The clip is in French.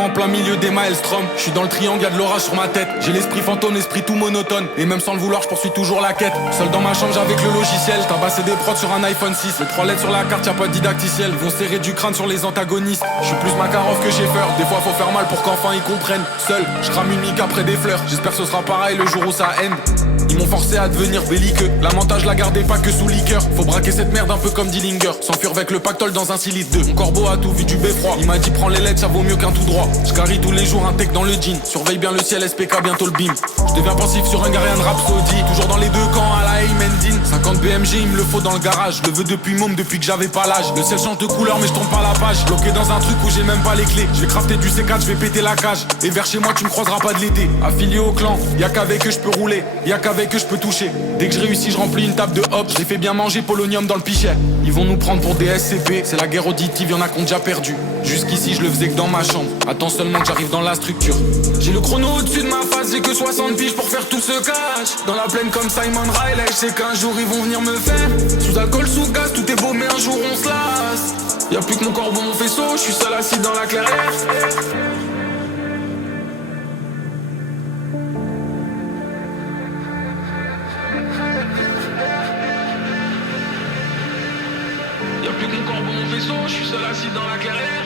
moi en plein milieu des maelstrom. Je suis dans le triangle, y'a de l'orage sur ma tête. J'ai l'esprit fantôme, esprit tout monotone. Et même sans le vouloir, je poursuis toujours la quête. Seul dans ma chambre, avec le logiciel. Tabassé des prods sur un iPhone 6. Les 3 lettres sur la carte, y'a pas de didacticiel. Vont serrer du crâne sur les antagonistes. Je suis plus Makarov que Schaeffer. Des fois faut faire mal pour qu'enfin ils comprennent. Seul, je crame une mique après des fleurs. J'espère que ce sera pareil le jour où ça end. Ils m'ont forcé à devenir belliqueux. L'avantage la gardais pas que sous liqueur. Faut braquer cette merde un peu comme Dillinger. S'enfuir avec le pactole dans un 6 litres 2. Mon corbeau a tout vu du beffroi. Il m'a dit prends les lettres, ça vaut mieux qu'un tout droit. Je carry tous les jours un tech dans le jean. Surveille bien le ciel, SPK bientôt le beam. Je deviens pensif sur un Garian Rhapsody. Toujours dans les deux camps à la Aymendine. 50 BMG il me le faut dans le garage. Je le veux depuis môme depuis que j'avais pas l'âge. Le ciel change de couleur mais je tombe pas la page. Bloqué dans un truc où j'ai même pas les clés. Je vais crafter du C4, je vais péter la cage. Et vers chez moi tu me croiseras pas de l'été. Affilié au clan, y'a qu'avec eux je peux rouler. Y'a qu'avec eux je peux toucher. Dès que je réussis je remplis une table de hop. Je les fais bien manger polonium dans le pichet. Ils vont nous prendre pour des SCP. C'est la guerre auditive, y'en a qu'on déjà perdu. Jusqu'ici je le faisais que dans ma chambre. Attends seulement que j'arrive dans la structure. J'ai le chrono au-dessus de ma face. J'ai que 60 piges pour faire tout ce cash. Dans la plaine comme Simon Riley. Je sais qu'un jour ils vont venir me faire. Sous alcool, sous gaz, tout est beau mais un jour on se lasse. Y'a plus que mon corbeau, mon faisceau. Je suis seul assis dans la clairière. Y'a plus que mon corbeau, mon vaisseau, je suis seul assis dans la clairière.